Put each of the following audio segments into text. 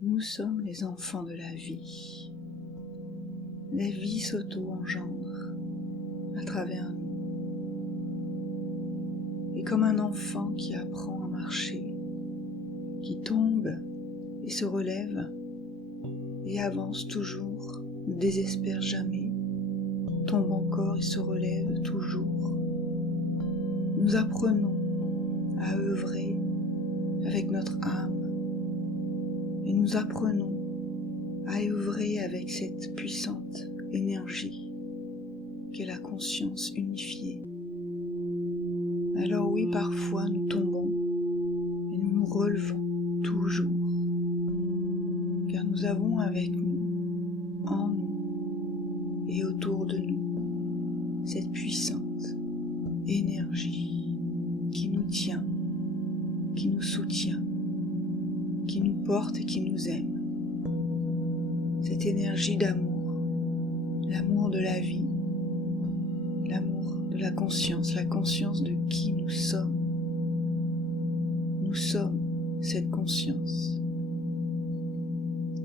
Nous sommes les enfants de la vie. La vie s'auto-engendre à travers nous. Et comme un enfant qui apprend à marcher, qui tombe et se relève et avance toujours, ne désespère jamais, tombe encore et se relève toujours, nous apprenons à œuvrer avec notre âme et nous apprenons à œuvrer avec cette puissante énergie qu'est la conscience unifiée. Alors oui, parfois nous tombons et nous nous relevons toujours, car nous avons avec nous, en nous et autour de nous, cette puissante énergie qui nous tient, qui nous soutient, qui nous porte et qui nous aime. Cette énergie d'amour, l'amour de la vie, l'amour de la conscience de qui nous sommes. Nous sommes cette conscience.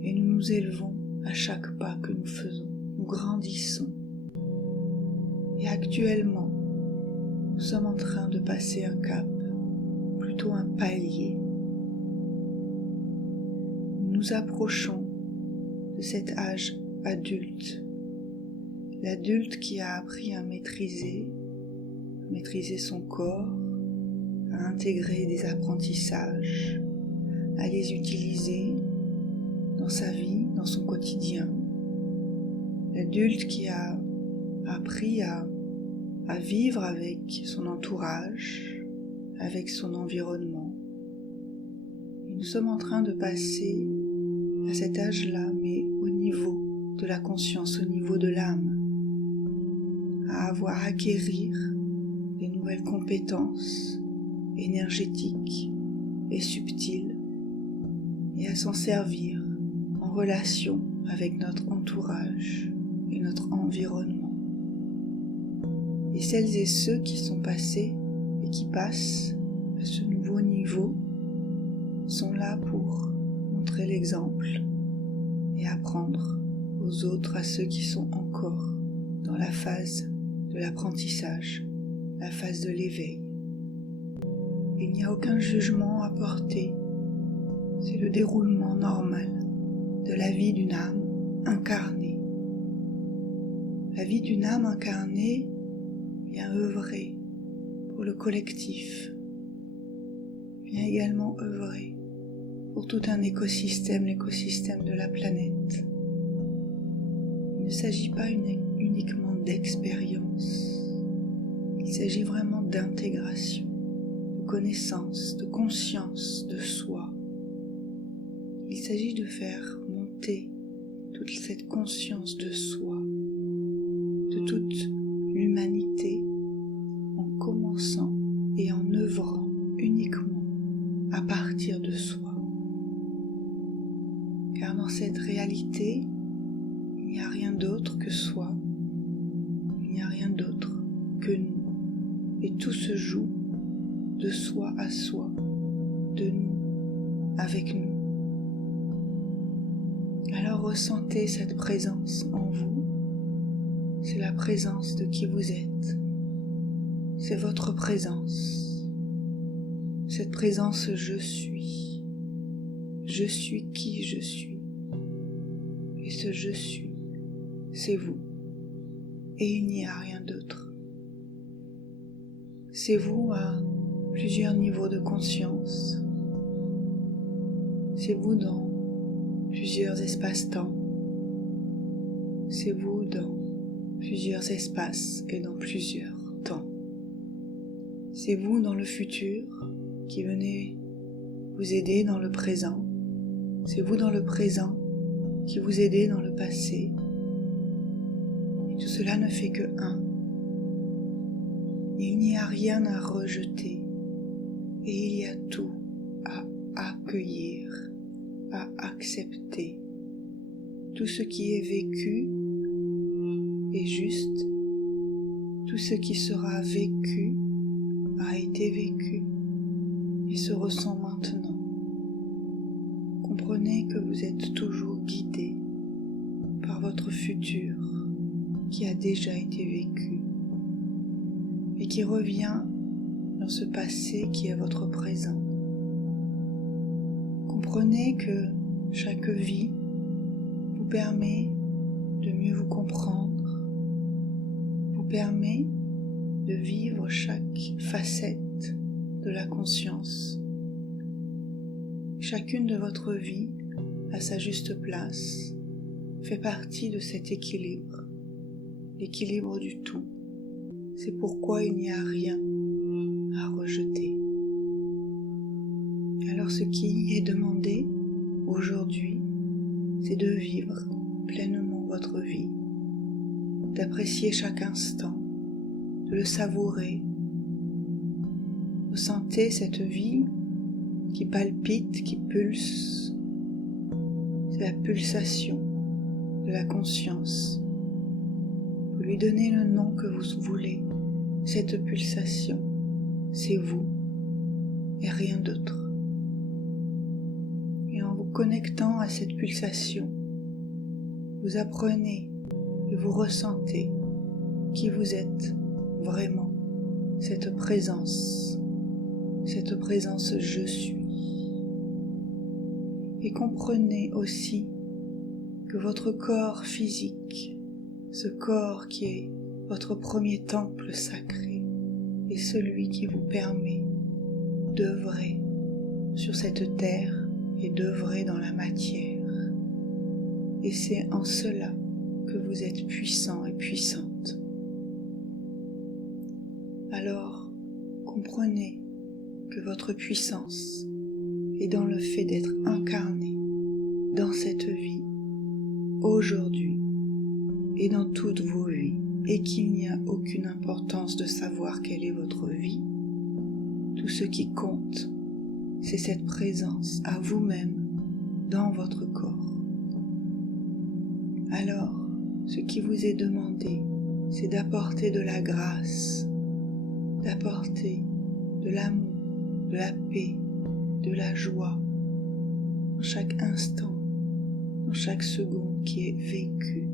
Et nous nous élevons à chaque pas que nous faisons. Nous grandissons. Et actuellement, nous sommes en train de passer un cap, plutôt un palier. Nous nous approchons de cet âge adulte. L'adulte qui a appris à maîtriser son corps, à intégrer des apprentissages, à les utiliser dans sa vie, dans son quotidien. L'adulte qui a appris à vivre avec son entourage, avec son environnement. Et nous sommes en train de passer à cet âge-là, mais au niveau de la conscience, au niveau de l'âme, à avoir à acquérir des nouvelles compétences énergétiques et subtiles et à s'en servir en relation avec notre entourage et notre environnement. Et celles et ceux qui sont passés et qui passent à ce nouveau niveau sont là pour montrer l'exemple et apprendre aux autres, à ceux qui sont encore dans la phase de l'apprentissage, la phase de l'éveil. Il n'y a aucun jugement à porter, c'est le déroulement normal de la vie d'une âme incarnée. La vie d'une âme incarnée vient œuvrer pour le collectif, vient également œuvrer pour tout un écosystème, l'écosystème de la planète. Il ne s'agit pas uniquement d'expérience, il s'agit vraiment d'intégration, de connaissance, de conscience de soi. Il s'agit de faire monter toute cette conscience de soi, de toute l'humanité, en commençant et en œuvrant uniquement à partir de soi. Car dans cette réalité, il n'y a rien d'autre que soi, il n'y a rien d'autre que nous, et tout se joue de soi à soi, de nous avec nous. Alors ressentez cette présence en vous, c'est la présence de qui vous êtes, c'est votre présence, cette présence je suis qui je suis, et ce je suis, c'est vous, et il n'y a rien d'autre. C'est vous à plusieurs niveaux de conscience, c'est vous dans plusieurs espaces-temps, c'est vous dans plusieurs espaces et dans plusieurs temps. C'est vous dans le futur qui venez vous aider dans le présent, c'est vous dans le présent qui vous aidez dans le passé. Et tout cela ne fait que un. Il n'y a rien à rejeter et il y a tout à accueillir, à accepter. Tout ce qui est vécu est juste, tout ce qui sera vécu a été vécu et se ressent maintenant. Comprenez Comprenez que vous êtes toujours guidé par votre futur qui a déjà été vécu et qui revient dans ce passé qui est votre présent. Comprenez que chaque vie vous permet de mieux vous comprendre, vous permet de vivre chaque facette de la conscience. Chacune de votre vie, à sa juste place, fait partie de cet équilibre, l'équilibre du tout. C'est pourquoi il n'y a rien à rejeter. Alors ce qui est demandé aujourd'hui, c'est de vivre pleinement votre vie, d'apprécier chaque instant, de le savourer. Ressentez cette vie qui palpite, qui pulse. C'est la pulsation de la conscience. Vous lui donnez le nom que vous voulez. Cette pulsation, c'est vous et rien d'autre. Et en vous connectant à cette pulsation, vous apprenez et vous ressentez qui vous êtes vraiment, cette présence je suis. Et comprenez aussi que votre corps physique, ce corps qui est votre premier temple sacré, est celui qui vous permet d'œuvrer sur cette terre et d'œuvrer dans la matière. Et c'est en cela que vous êtes puissant et puissante. Alors, comprenez que votre puissance est dans le fait d'être incarné dans cette vie, aujourd'hui et dans toutes vos vies, et qu'il n'y a aucune importance de savoir quelle est votre vie. Tout ce qui compte, c'est cette présence à vous-même dans votre corps. Alors, ce qui vous est demandé, c'est d'apporter de la grâce, d'apporter de l'amour, de la paix, de la joie, dans chaque instant, dans chaque seconde qui est vécue.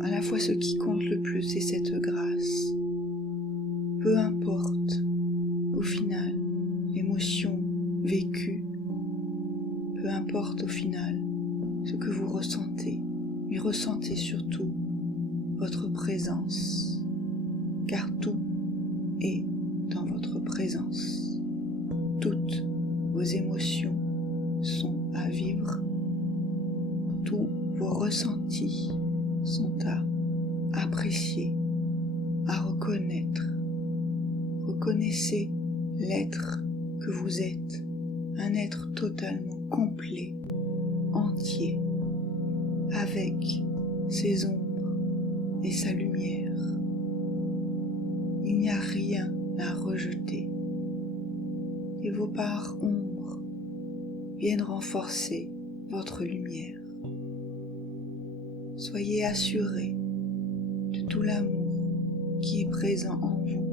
À la fois ce qui compte le plus, c'est cette grâce. Peu importe, au final, l'émotion vécue, peu importe au final ce que vous ressentez, mais ressentez surtout votre présence, car tout est dans votre présence. Toutes vos émotions sont à vivre, tous vos ressentis sont à apprécier, à reconnaître. Reconnaissez l'être que vous êtes, un être totalement complet, entier, avec ses ombres et sa lumière. Il n'y a rien à rejeter, et vos parts ombres viennent renforcer votre lumière. Soyez assurés de tout l'amour qui est présent en vous,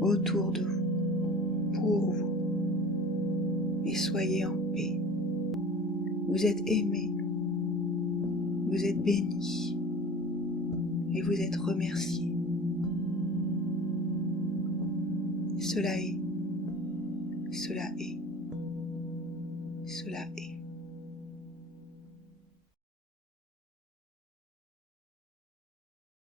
autour de vous, pour vous, et soyez en paix. Vous êtes aimés, vous êtes bénis, et vous êtes remerciés. Cela est, cela est, cela est.